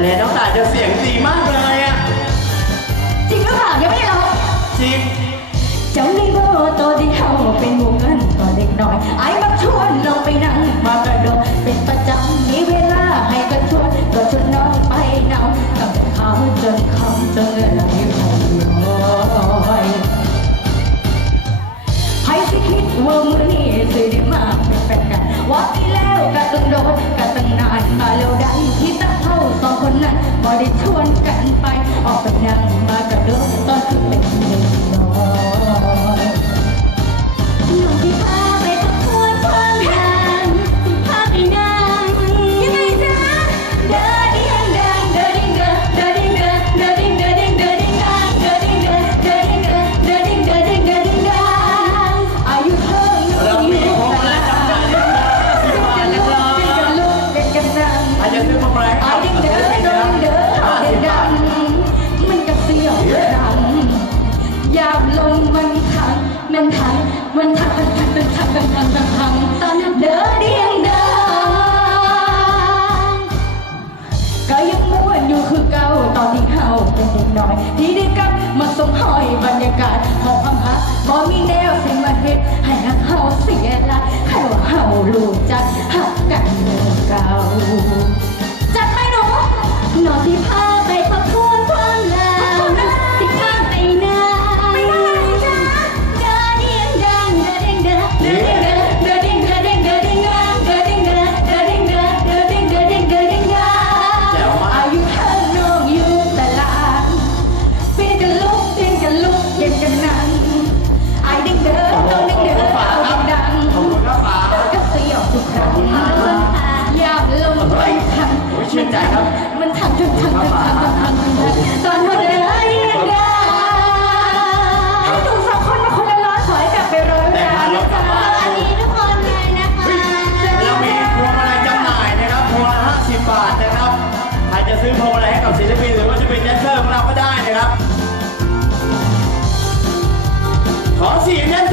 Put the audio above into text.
แลมน้องตายจะเสียงดีมากเลยอะจริงหรือเปล่ายังไม่ได้รองจริงจำไลิงโบตัวที่เขามาเป็นหมู่เงินตัวเด็กน้อยไอ้มาชวนลงไปนั่งมากระโดดเป็นประจำมีเวลาให้กันชวนก็ชวนน้องไปนั่งกับเขาจนคำจนเงินหลองลอยใครสิคิดว่ามือนี้สิได้มาเป็นแฟนกันว่าที่แล้วก็ต้องโดนก็ต้องนานมาแล้วได้ที่ตั้ง คนนั้นบ่ได้ชวนกัน ลมมันทังมันทังมันทังมันทังมันทังมันทังมันทังตอนเดินเดียงดังก็ยังม่วนอยู่คือเก่าตอนที่เฮาเป็นเด็กน้อย ที่ได้กลับมาสมหอยบรรยากาศของความฮักบ่มีแนวสิมาเฮ็ดให้ฮักเฮาเสียละใครว่าเฮารู้จักฮักกันเมื่อเก่า จครับมันทันทันทันทันทันทันตอนหมดเวลาเรียนได้ถูกสองคนมาคนละร้อยขอให้กลับไปร้อยเวลานะจ๊ะอันนี้ทุกคนเลยนะคะเรามีพวงมาลัยจำหน่ายนะครับพวงละห้าสิบบาทนะครับใครจะซื้อพวงมาลัยให้กับศิลปินหรือว่าจะเป็นแดนเซอร์ของเราก็ได้นะครับ ขอเสียงแดน